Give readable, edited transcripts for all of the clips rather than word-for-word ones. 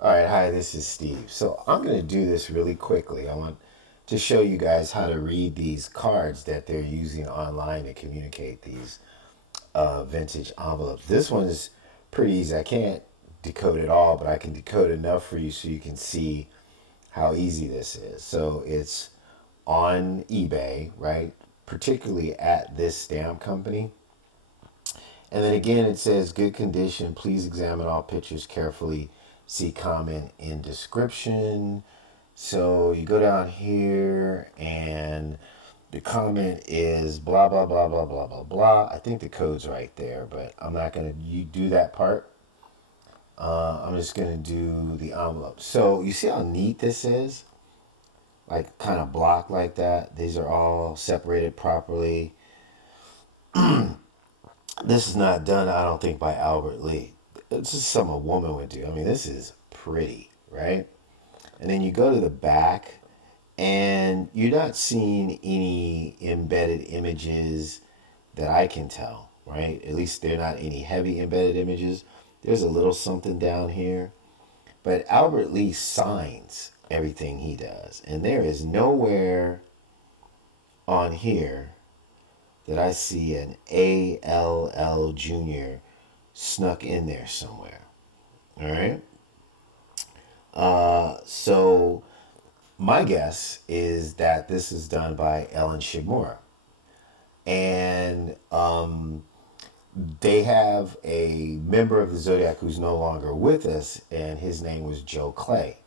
All right, hi, this is Steve. So I'm going to do this really quickly. I want to show you guys how to read these cards that they're using online to communicate these vintage envelopes. This one is pretty easy. I can't decode it all, but I can decode enough for you so you can see how easy this is. So it's on eBay, right? Particularly at this stamp company. And then again, it says good condition. Please examine all pictures carefully. See comment in description. So you go down here and the comment is blah, blah, blah, blah, blah, blah, blah. I think the code's right there, but I'm not going to do that part. I'm just going to do the envelope. So you see how neat this is? Like kind of blocked like that. These are all separated properly. This is not done, I don't think, by Albert Lee. It's just something a woman would do. I mean, this is pretty, right? And then you go to the back, and you're not seeing any embedded images that I can tell, right? At least they're not any heavy embedded images. There's a little something down here. But Albert Lee signs everything he does. And there is nowhere on here that I see an ALL Junior snuck in there somewhere. All right. So my guess is that this is done by Ellen Shigemura. And they have a member of the Zodiac who's no longer with us, and his name was Joe Clay.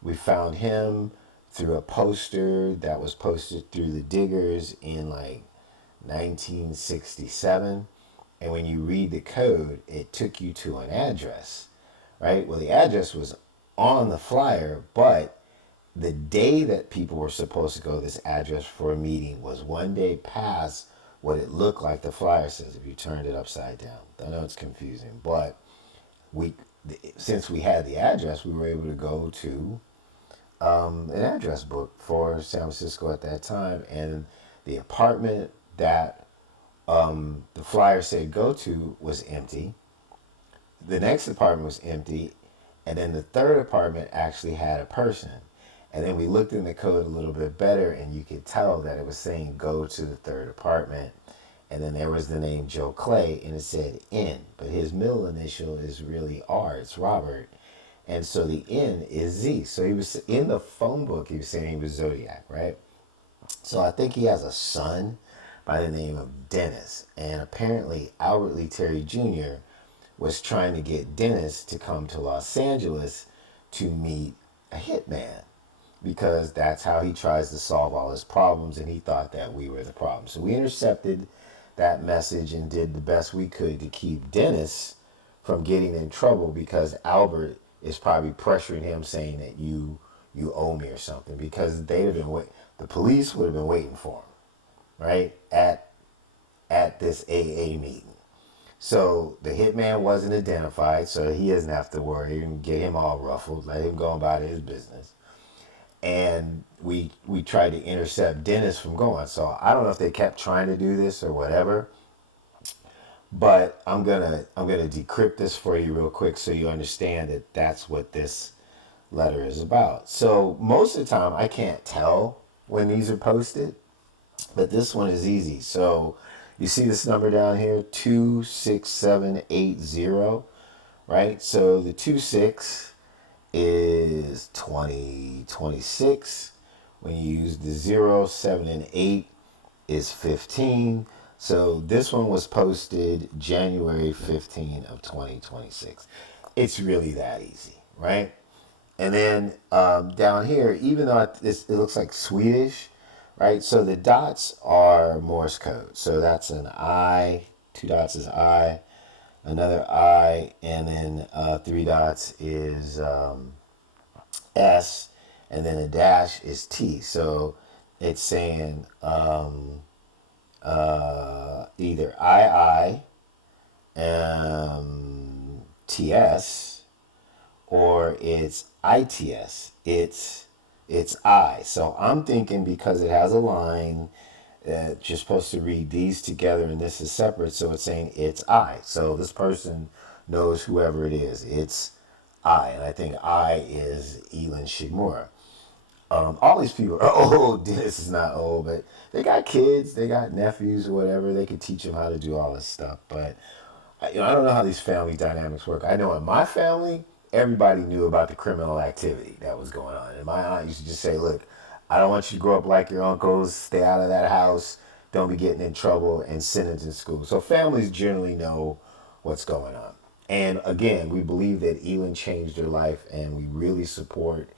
We found him through a poster that was posted through the Diggers in like 1967. And when you read the code, it took you to an address, right? Well, the address was on the flyer, but the day that people were supposed to go to this address for a meeting was one day past what it looked like the flyer says if you turned it upside down. I know it's confusing, but we, since we had the address, we were able to go to an address book for San Francisco at that time, and the apartment that the flyer said go to was empty. The next apartment was empty, and then the third apartment actually had a person. And then we looked in the code a little bit better, and you could tell that it was saying go to the third apartment. And then there was the name Joe Clay, and it said N, but his middle initial is really R. It's Robert. And so the N is Z. So he was in the phone book, he was saying he was Zodiac, right? So I think he has a son by the name of Dennis. And apparently, Albert Lee Terry Jr. was trying to get Dennis to come to Los Angeles to meet a hitman because that's how he tries to solve all his problems, and he thought that we were the problem. So we intercepted that message and did the best we could to keep Dennis from getting in trouble because Albert is probably pressuring him saying that you owe me or something because they'd have been the police would have been waiting for him, right? At this AA meeting. So the hitman wasn't identified, so he doesn't have to worry and get him all ruffled, let him go about his business. And we tried to intercept Dennis from going. So I don't know if they kept trying to do this or whatever, but I'm gonna decrypt this for you real quick so you understand that that's what this letter is about. So most of the time I can't tell when these are posted, but this one is easy. So you see this number down here, 26780, right? So the 26 is 2026. When you use the 0, 7, and 8 is 15. So this one was posted January 15 of 2026. It's really that easy, right? And then down here, even though it looks like Swedish, right? So the dots are Morse code. So that's an I, two dots is I, another I, and then three dots is S, and then a dash is T. So it's saying either TS or it's ITS. It's I. So I'm thinking because it has a line that you're supposed to read these together and this is separate, so it's saying it's I. So this person knows whoever it is. It's I, and I think I is Elin Shigemura. All these people are old. Dennis is not old, but they got kids, they got nephews or whatever. They could teach them how to do all this stuff. But I don't know how these family dynamics work. I know in my family, everybody knew about the criminal activity that was going on. And my aunt used to just say, "Look, I don't want you to grow up like your uncles. Stay out of that house. Don't be getting in trouble and send it to school." So families generally know what's going on. And again, we believe that Elin changed her life, and we really support.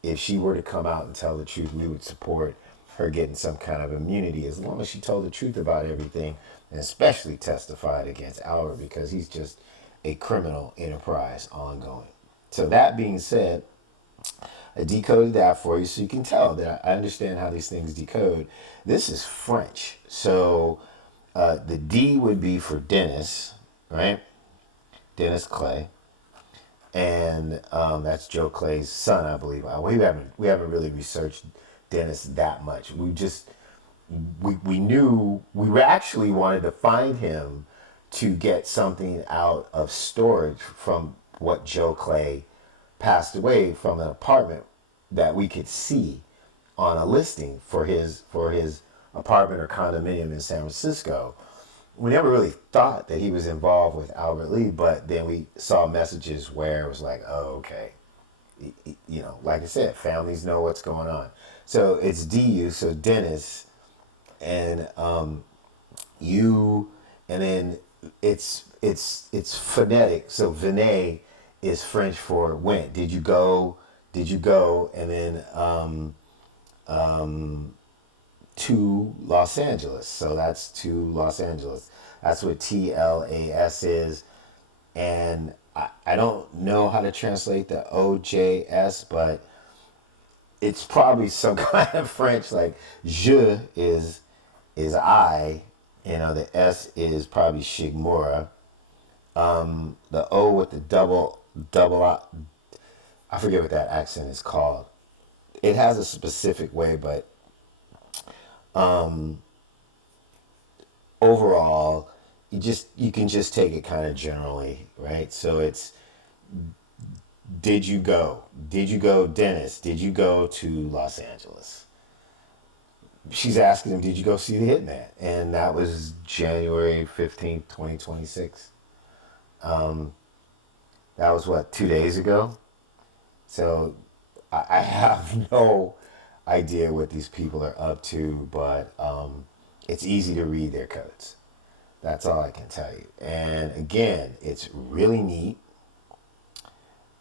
If she were to come out and tell the truth, we would support her getting some kind of immunity as long as she told the truth about everything, and especially testified against Albert because he's just a criminal enterprise ongoing. So that being said, I decoded that for you so you can tell that I understand how these things decode. This is French. So the D would be for Dennis, right? Dennis Clay. And that's Joe Clay's son, I believe. We haven't really researched Dennis that much. We knew we actually wanted to find him to get something out of storage from what Joe Clay passed away from an apartment that we could see on a listing for his apartment or condominium in San Francisco. We never really thought that he was involved with Albert Lee, but then we saw messages where it was like, oh, okay. Like I said, families know what's going on. So it's DU, so Dennis, and you, and then it's phonetic. So Vinay is French for went. Did you go? Did you go? And then to Los Angeles. So that's to Los Angeles. That's what TLAS is. And I don't know how to translate the OJS, but it's probably some kind of French, like je is I, the S is probably Shigmura. The O with the double I forget what that accent is called. It has a specific way, but overall, you can just take it kind of generally, right? So it's did you go? Did you go, Dennis? Did you go to Los Angeles? She's asking him, did you go see the Hitman? And that was January 15th, 2026. That was what, 2 days ago? So I have no idea what these people are up to, but it's easy to read their codes. That's all I can tell you. And again, it's really neat.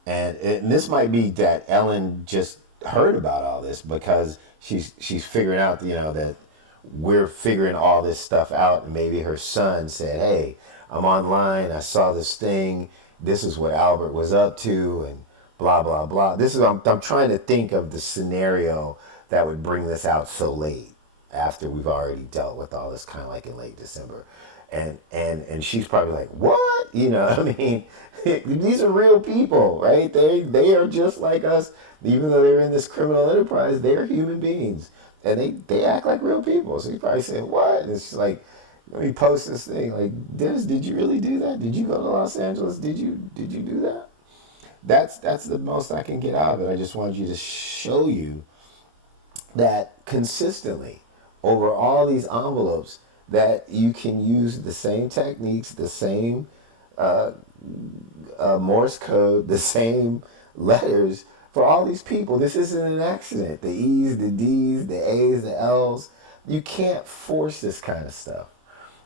And this might be that Ellen just heard about all this because she's figuring out, that we're figuring all this stuff out. And maybe her son said, "Hey, I'm online. I saw this thing. This is what Albert was up to," and blah blah blah. I'm trying to think of the scenario that would bring this out so late after we've already dealt with all this, kind of like in late December. And she's probably like, "What?" I mean, these are real people, right? They are just like us. Even though they're in this criminal enterprise, they are human beings, and they act like real people. So you probably said, "What?" And it's like, let me post this thing. Like, Dennis, did you really do that? Did you go to Los Angeles? Did you do that? That's the most I can get out of it. I just wanted you to show you that consistently over all these envelopes that you can use the same techniques, the same Morse code, the same letters for all these people. This isn't an accident. The E's, the D's, the A's, the L's. You can't force this kind of stuff.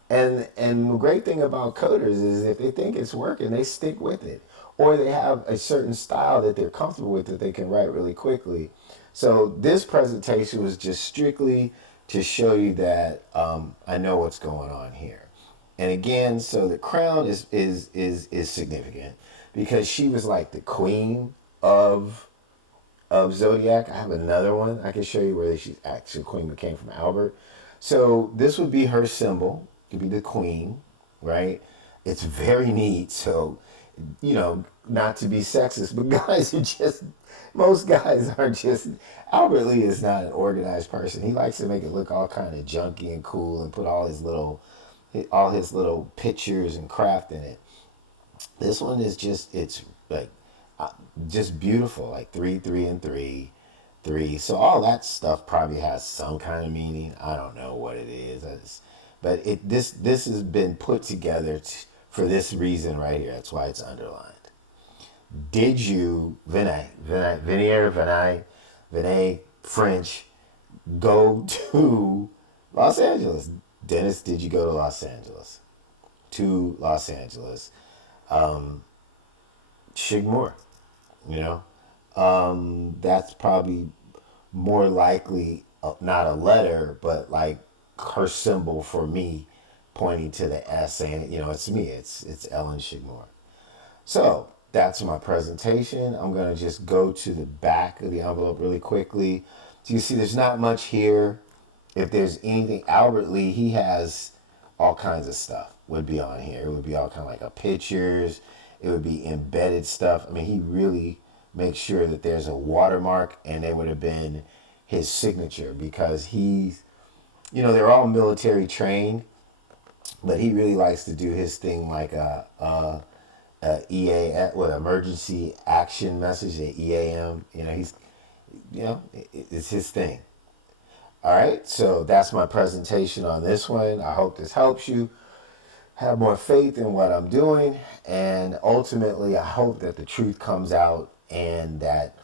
And the great thing about coders is if they think it's working, they stick with it. Or they have a certain style that they're comfortable with that they can write really quickly. So this presentation was just strictly to show you that I know what's going on here. And again, so the crown is significant because she was like the queen of Zodiac. I have another one I can show you where she's actually queen that came from Albert. So this would be her symbol. It would be the queen, right? It's very neat. So, not to be sexist, but guys are just, most guys are just, Albert Lee is not an organized person. He likes to make it look all kind of junky and cool and put all his little pictures and craft in it. This one is just, it's like uh, just beautiful, like three, three, and three, three. So all that stuff probably has some kind of meaning. I don't know what it is. But this has been put together for this reason right here. That's why it's underlined. Did you, Vinay, French, go to Los Angeles? Dennis, did you go to Los Angeles? To Los Angeles. Shigemura, you know? That's probably more likely not a letter, but like her symbol for me pointing to the S saying, it's me. It's Ellen Shigemura. So that's my presentation. I'm going to just go to the back of the envelope really quickly. So you see there's not much here. If there's anything, Albert Lee, he has all kinds of stuff would be on here. It would be all kind of like pictures. It would be embedded stuff. I mean, he really makes sure that there's a watermark and it would have been his signature because they're all military trained, but he really likes to do his thing like EA, what, emergency action message, the EAM. It's his thing. All right, so that's my presentation on this one. I hope this helps you have more faith in what I'm doing. And ultimately, I hope that the truth comes out and that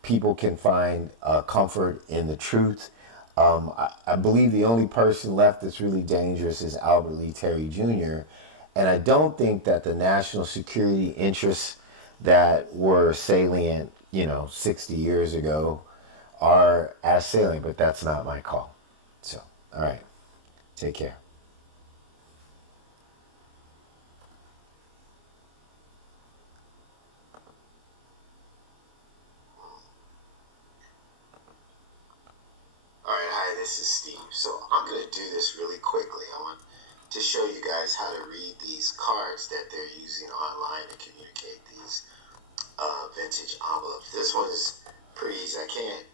people can find comfort in the truth. I believe the only person left that's really dangerous is Albert Lee Terry Jr. And I don't think that the national security interests that were salient, 60 years ago are as salient, but that's not my call. So, all right, take care. All right, hi, this is Steve. So I'm going to do this really quickly. I want to show you guys how to read these cards that they're using online to communicate these vintage envelopes. This one is pretty easy. I can't